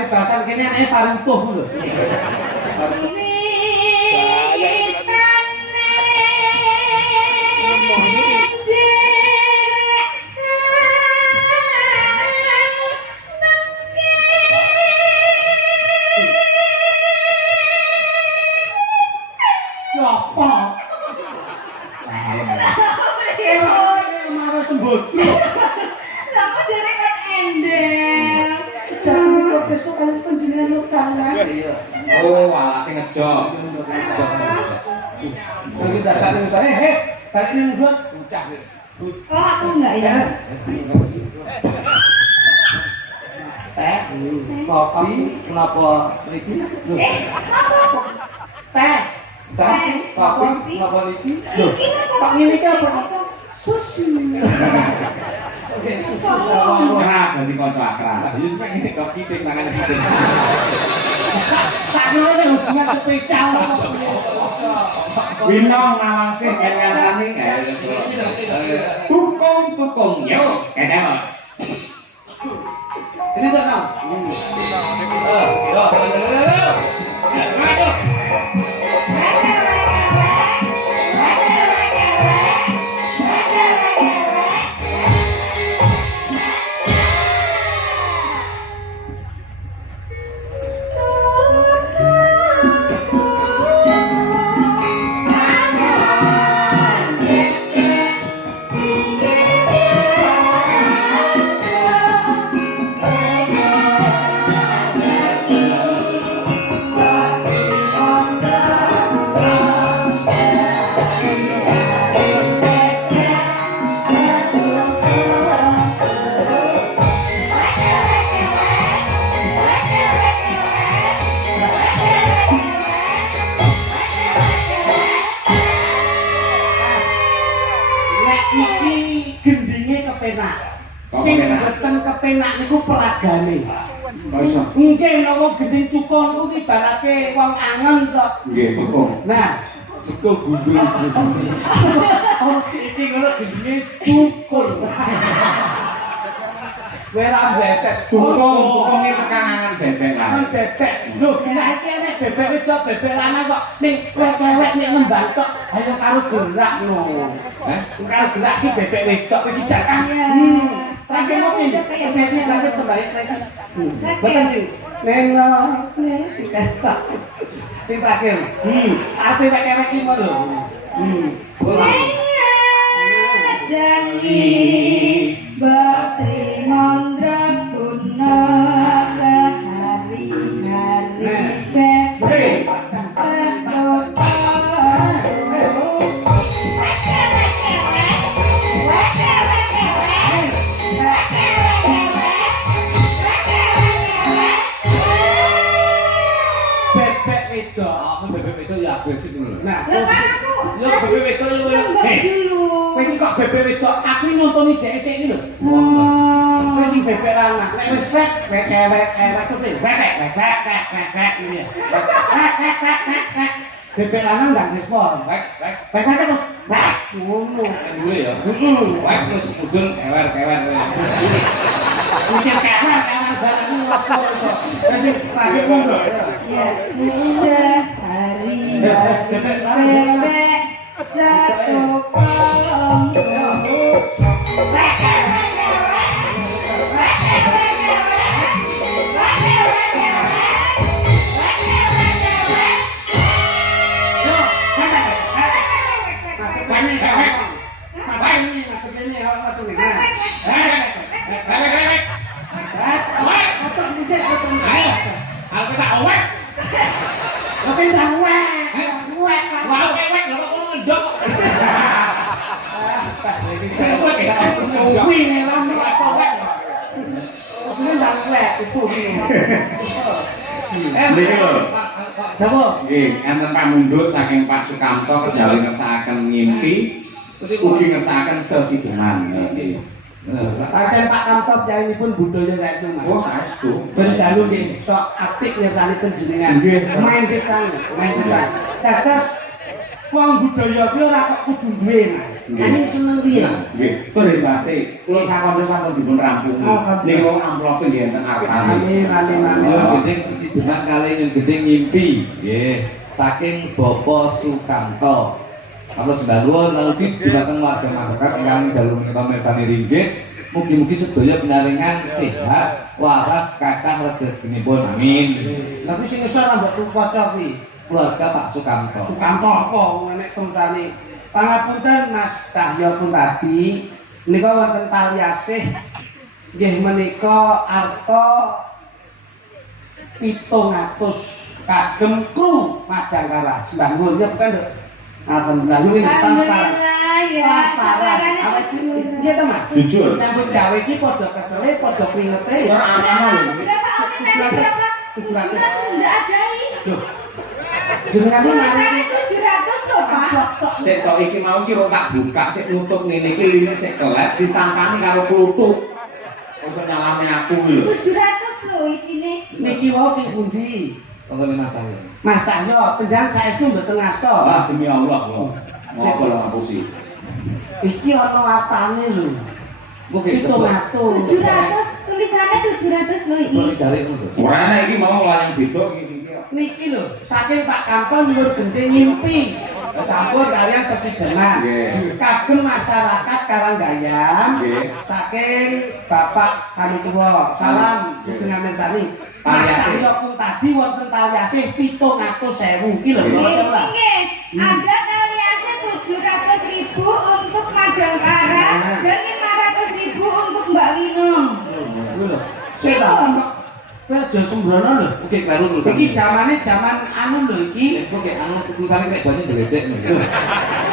paribasan kene anake parintuh lho. Oh, alah sing ngejob. Sing dasane saya, tadi nang gua bocah. Oh, aku enggak ya. Teh, kopi, kenapa iki? Teh, kopi, kenapa iki? Loh, kok ngene iki apa? Sushi. Oke, sushi. Akrab dadi kanca akrab. Ya sampe ngene kopi ping mangan iki. Sakjane hubungan spesial. Winong nawase ngatani. Tukung yo, kedemos. Ini tak tahu. Sing mboten kepenak niku peragane. Nggih menawa gending cukon niku ibarate wong angen to. Nggih, betul. Nah, cukup gundul. Oh, iki ngono gendinge cukul. Wera beset Tukung-tukunge tekanangan bebek lan lan. bebek. Lho, saiki enek bebek wedok, bebek lanang kok ning cewek nek ngembang tok. Ayo karo gerak no. Karo gerak ki bebek wedok iki jakan. Terakhir ngopi, presi terakhir kembali presi. Betul sih. Nengok, cika. Sing terakhir. Ape wek-wek iki mau lho. Janji basi mondra guna sehari-hari bebek sedot. Bebek itu ya agresif dulu. Nah, Lah kan aku. ya bebek itu dulu. Kowe iki kok bebek wedok, aku nonton dhek sik iki lho. Kowe sing bebek lanang, nek wis wek tuh wek ini ya. Bebek lanang ndak respon. Wek terus wek ngono. Dulu ya. Wek terus mudun kewer. Mungkin kewer jalan iki opo iso. Wis terakhir ngono. Ya, sehari bebek satu kolom. Niki lho. Napa? Nggih, enten pamundhut saking Pak Sukamto kejawi ngersakaken ngimpi, ugi ngersakaken sesideman. Nggih. Pancen Pak Kamtot yainipun budaya saestu. Oh, saestu. Ben dalu nggih sok aktif ngersani panjenengan. Main gesan. Dados wong budaya kuwi ora kok kudu duwe. Anjing seneng piye? Nggih, teribate kula sampun dipun rampung. Niku amplope nggih enten artane. Amin. Yo gedeng sisi demak kali yang gedeng ngimpi. Nggih, saking Bapak Sukamto. Kalau sembaluan lalu di dumateng warga masyarakat ingkang dalu menika mirsani ringgit. Mugi-mugi sedaya pinaringan sehat, waras, kathah rezekinipun. Amin. Tapi sing ngesor mbok tukaca kuwi. Keluarga Pak Sukamto. Sukamto apa nek tulisane? Pangapunten Mas Cahyo pun tadi menika wonten tali asih nggih menika arta 700 kagem kru Madangkara. Sembah nuwun ya bukan, Dok. Alhamdulillah ini transparan. Transparan. Awet iki to, Mas. Jujur. Nyambut gawe iki padha kesele, padha kringete. Ora aman lho. Berapa omit tadi berapa? 700. Enggak ada ini. Loh. Jenengan iki mari Masane 700 loh, Pak. Sik tok iki mau ki tak buka sik nutup ngene iki line sik kelep ditangkani karo kluthuk. Usah nyalame aku lho. 700 loh isine. niki wae ki pundi? Tonggo saya. Mas Cahyo, panjenengan saestu mboten ngasta. Wah demi Allah lho. Monggo lho ngapusi. Iki ana artane lho. Kok iki 700. 700 tulisannya 700 loh Kok ini. jare ngono. Ora ana iki mau layang beda iki. Niki lho, saking Pak Kanton nyuwun genti ngimpi. Sampun kalian sesidenan. Nggih. Kagem masyarakat Karanggayan. Nggih. Saking Bapak kami tuwa. Salam sugeng amin sani. Mas Cahyo pun tadi wonten tali asih 700.000 iki lho. Nggih, ada tali asih 700.000 untuk Madangkara dan 500.000 untuk Mbak Wino. Lho. Sik ta. Kowe aja sembrono lho. Oke, karo tulisan. Iki zamane zaman anu lho iki. Kok anu tulisane kayak banyak geledek ngono.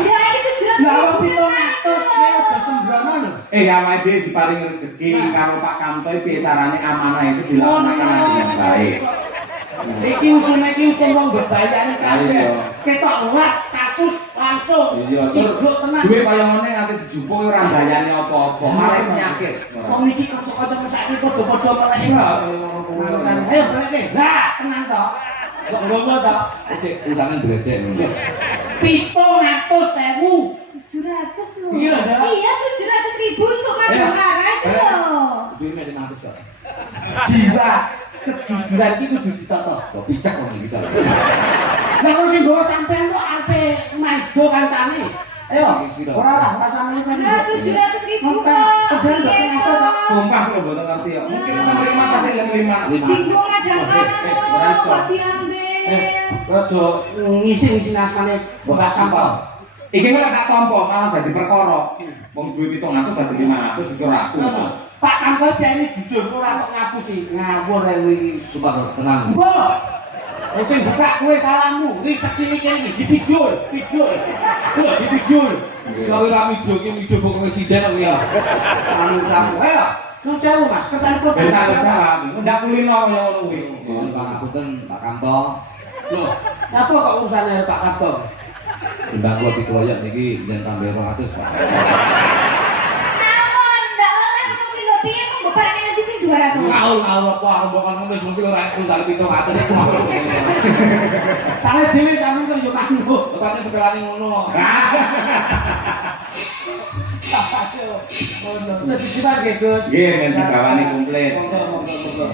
Enggak, ini 700. Lah wong 700 kowe aja sembrono lho. Awake dhewe diparingi rezeki karo Pak Kamto piye carane amanah itu dilaksanakan dengan baik. Iki usune iki usun wong bebayane kabeh. Iya. Ketok lat kasus langsung. Iya, Ciduk tenan. duwe kaya ngene nganti dijupuk ora mbayani apa-apa, malah penyakit. Wong iki kanca-kanca mesake padha-padha melek. Ayo balik. Lah, tenan to. Kok ngono to? Oke, tulisane geledek ngono. 700.000. 700 loh. Iya, dah. Iya, 700.000 untuk Madangkara itu loh. Duwe mek 500 kok. Jiwa kejujuran iki kudu ditata. Kok picak kok iki ta. Lah kok sing gowo sampean kok arepe maido kancane. Ayo, ora lah, rasane kan. Nah, 700.000 kok. Pejan mbok ngaso to. Sumpah kula mboten ngerti ya. Mungkin terima kasih yang 5. Itu Madangkara loh, kok diambil. Aja ngisi-ngisi asmane Mbak Sampah. Iki kok tak tampa malah dadi perkara. Wong duwe 700 dadi 500 iki ora aku. Pak Kamto ini jujur ora kok ngapusi. Ngawur ae iki. Sumpah tenang. Mbok. Wis sing buka kowe salammu. Risek sini kene iki dipijul. Lho dipijul. Kowe ora mido iki mido kok presiden kok ya. Anu samu. Ayo. Nu jauh Mas, kesan kok. Ben tak jawab. Ndak kulino kaya ngono kuwi. Pangapunten Pak Kamto. Loh, apa kok urusane Pak Kamto? Timbang kula dikeroyok niki yen tambah 200 Pak. Namun, nggak oleh mungkin lebih yang membebarkan nanti sih 200. Ngawur apa aku mbok ngono wis mungkin ora tulisane 700 iku. Sampe dhewe sampe kok yo manut. Tepatnya sepelane ngono. Sesijian nggih, Gus. Nggih, men dibawani komplit. Monggo.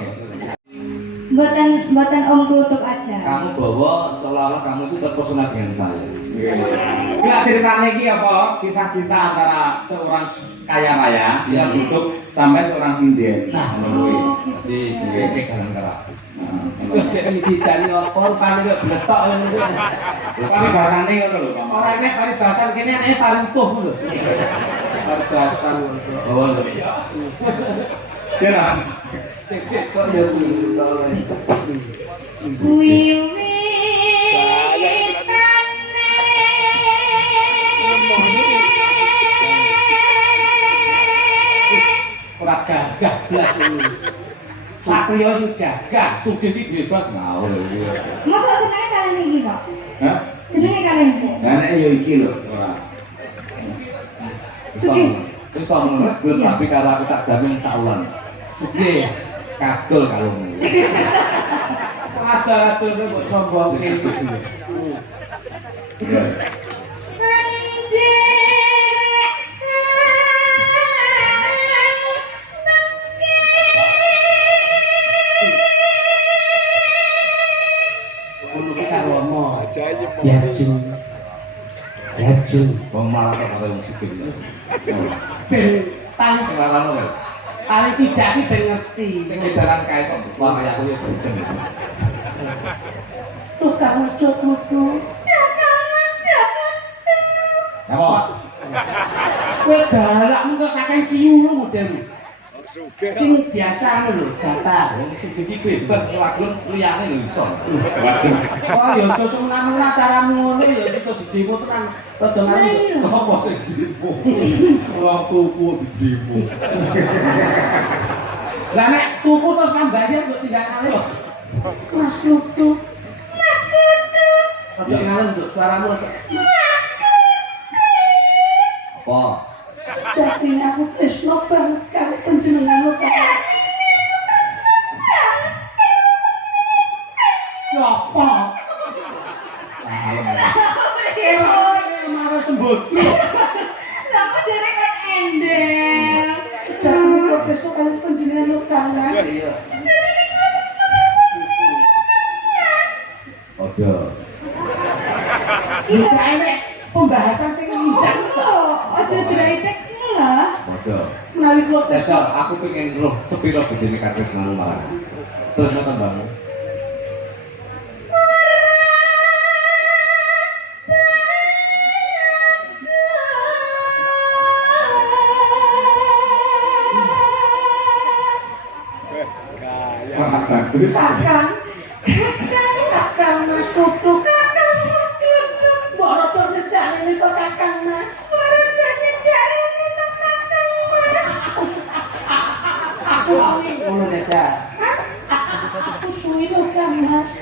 Buatan Om Klutuk aja. Kamu bawa seolah-olah kamu itu terpesona dengan saya. Bila ceritanya ini apa? Kisah cinta antara seorang kaya raya yang tutup sampai seorang sinden. Nah, menurut jadi kayak jalan kerak. Kayak si Didani apa rupane kok bletok ngono. Tapi bahasane ngono lho, Pak. Ora nek paribasan kene anake parintuh lho. Paribasan ngono. Bawa lho. Ya. Sik kok ya ora gagah blas ini. Satrio sing gagah. Sugih iki bebas ngawur iki. Masa senengnya kalian ini Pak? Hah? Senengnya kalian ini? Lah nek yo iki lho, ora. Wis kok ngono gue tapi karo aku tak jamin saulan. Sugih. Kadol kalungmu. Ada-ada kok sombongke. Anjir Ya jeng. Ya jeng. Wong malah kok karo wong sugih. Ben paling Sing lawan lho. paling tidak ki ben ngerti. Sing edaran kae kok wah kaya aku ya biden. Tukang ngecot mutu. Apa? Kowe galakmu kok kakek ciu model. Sing biasa lho, datar. Wong sugih iki bebas ngelakuin liyane lho iso. Waduh. Oh ya aja semena-mena caramu ngono ya sik didemo tenan rada nganu. Sopo sing demo? Wong tuku didemo. Lah nek tuku terus nambahin kok tinggal ngalih. Mas Kutu. Mas Kutu. Tapi ngalih untuk suaramu rada. Apa? Sejatinya aku tresno banget karo panjenengan kok. Apa? Kalem. Marah sembodro. Lama dari kan endel. Sejatinya kok tresno karo panjenengan kang Mas. Iya. Odo. Kita enek pembahasan sing lincah kok. Ojo dry text lah. Odo. Menawi kula tes Tesol, aku pengen roh sepiro gedene katresnanmu marang. Terus ngoten Bang. Wah, bagus. Kakang Mas Kutu. Kakang Mas Kutu. Mbok rada ngejak ini to Kakang Mas. Aku suwi ngono jajal. Aku suwi to Kang Mas.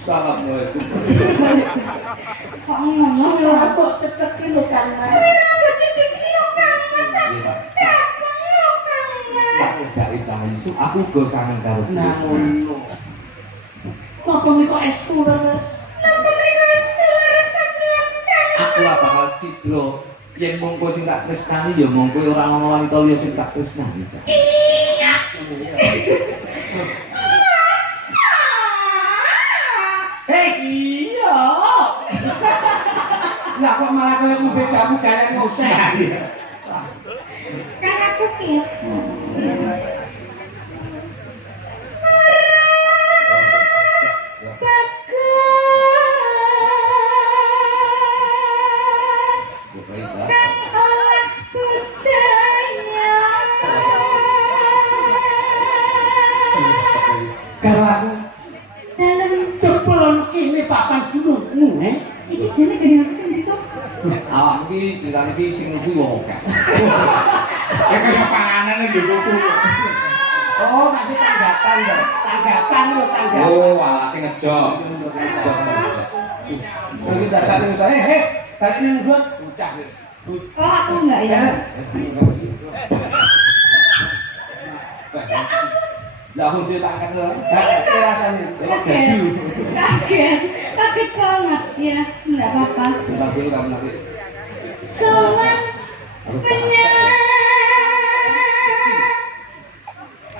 Assalamualaikum. Kok ngomong? Suwi apa cepet ki lho Kang Mas. Aku gak icahan isu, aku go kangen karo Nah ngono. Napa niku estu leres? aku lah bakal cidro yen mongko sing tak tresnani ya mongko ora ana wanita liya sing tak tresnani. Iya. Lah kok malah koyo ngombe jamu galen ngoseh. Kan aku kira. Karo aku Dalam jebul kene papan dulurmu, iki jane gede aku sing itu. Awak iki dilan iki sing mlebu wong akeh. Kaya panganan iki kuku. Oh, masih tanggapan lho. Tanggapan lho, tanggapan. Oh, walah sing ngejok. Sing dasar ning saya, balik ning nggon bocah. Oh, aku enggak ya. Lah aku tak angkat lho. Rasane. Kaget banget ya, enggak apa-apa. Bilang dulu kamu nanti. Sowan penyayang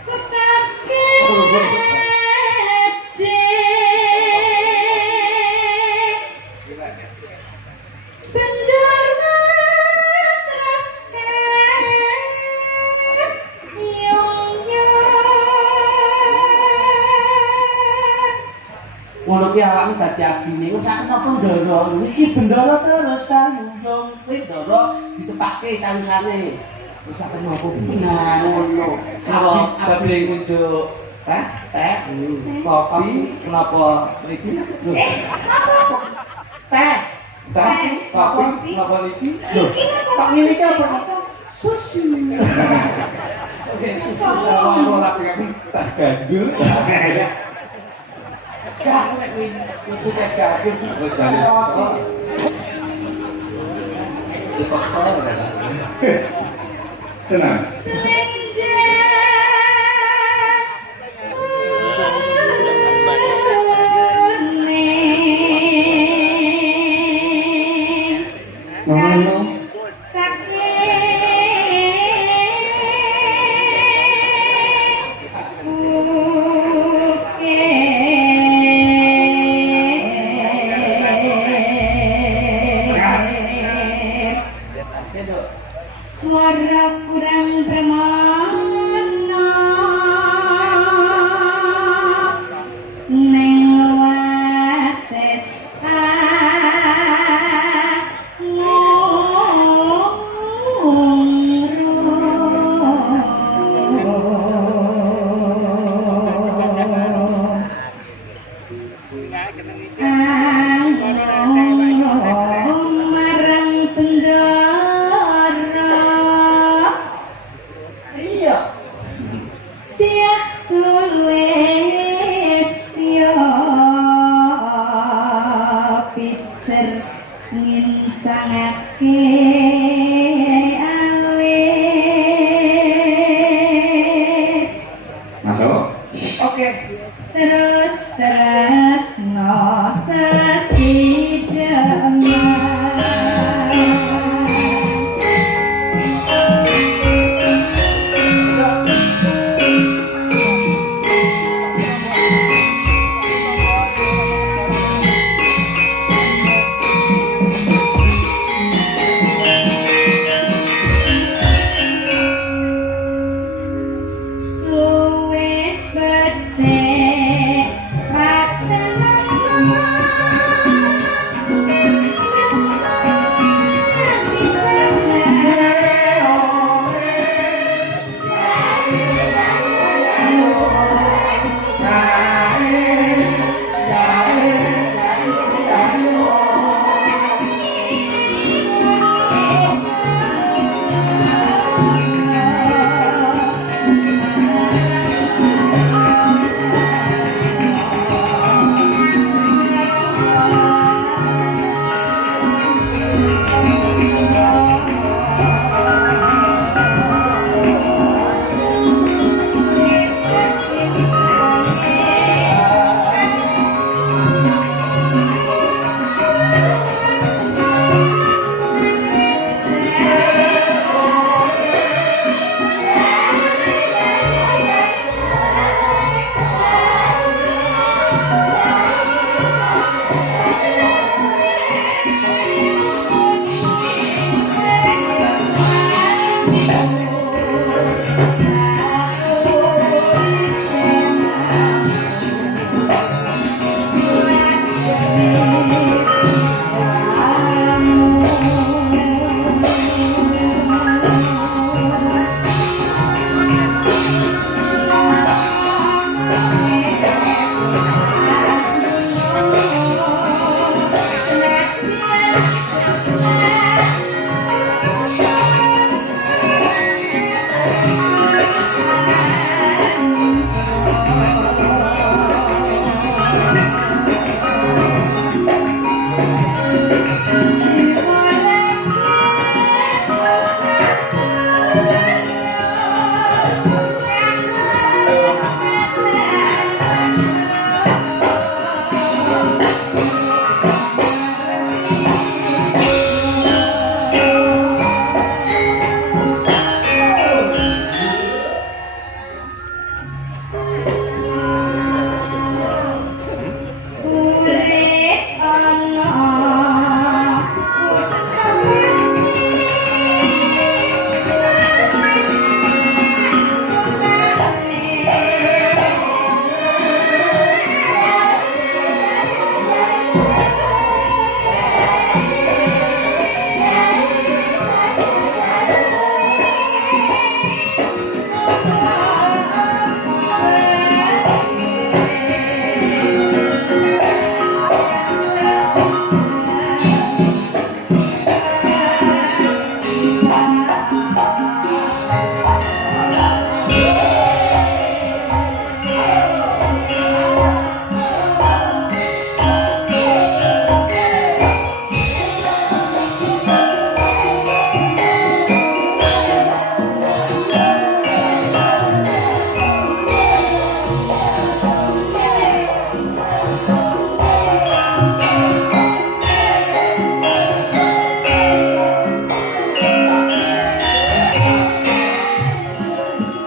ku kaget bener terus ngono ki awakmu dadi adine wis sak napa ndara wis ki bendara terus kayu yo kuwi ndara disepake cawisane Wis sak napa nah ngono Kenapa badhe ngunjuk teh? teh Kopi kenapa niki? teh Teh, kopi kenapa niki? lho kok ngene iki apa sushi oke sushi Kalau ora sing teh gandul. gak nek iki teh gandul Kok jane iso. Dipaksa ora. Tenang. Ngono.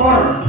Pur.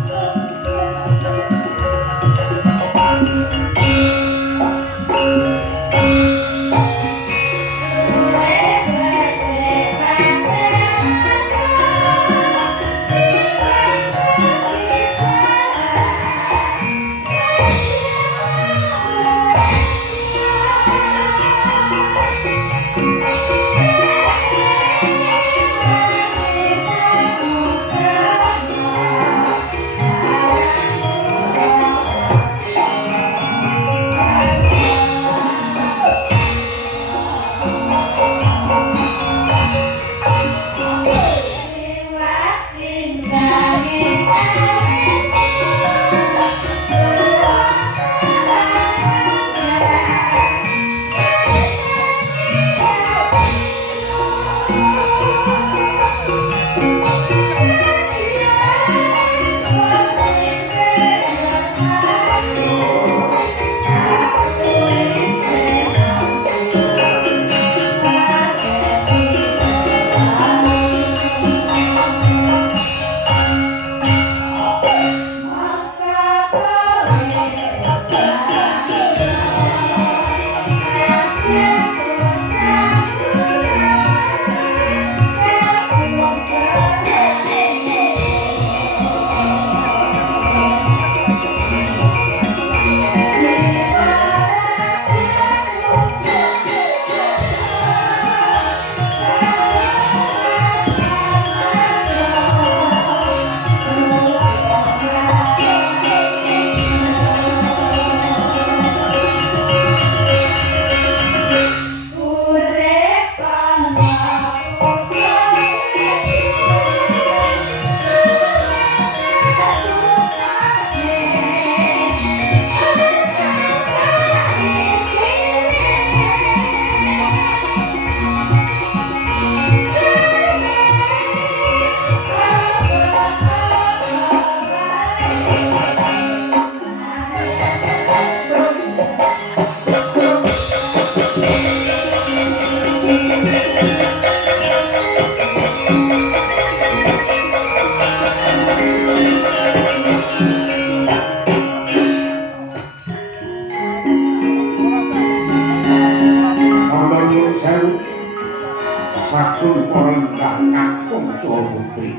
Sakun orang kakung Jawa Putri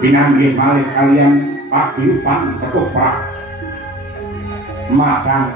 pinanggih malih kalian paguyuban ketoprak madang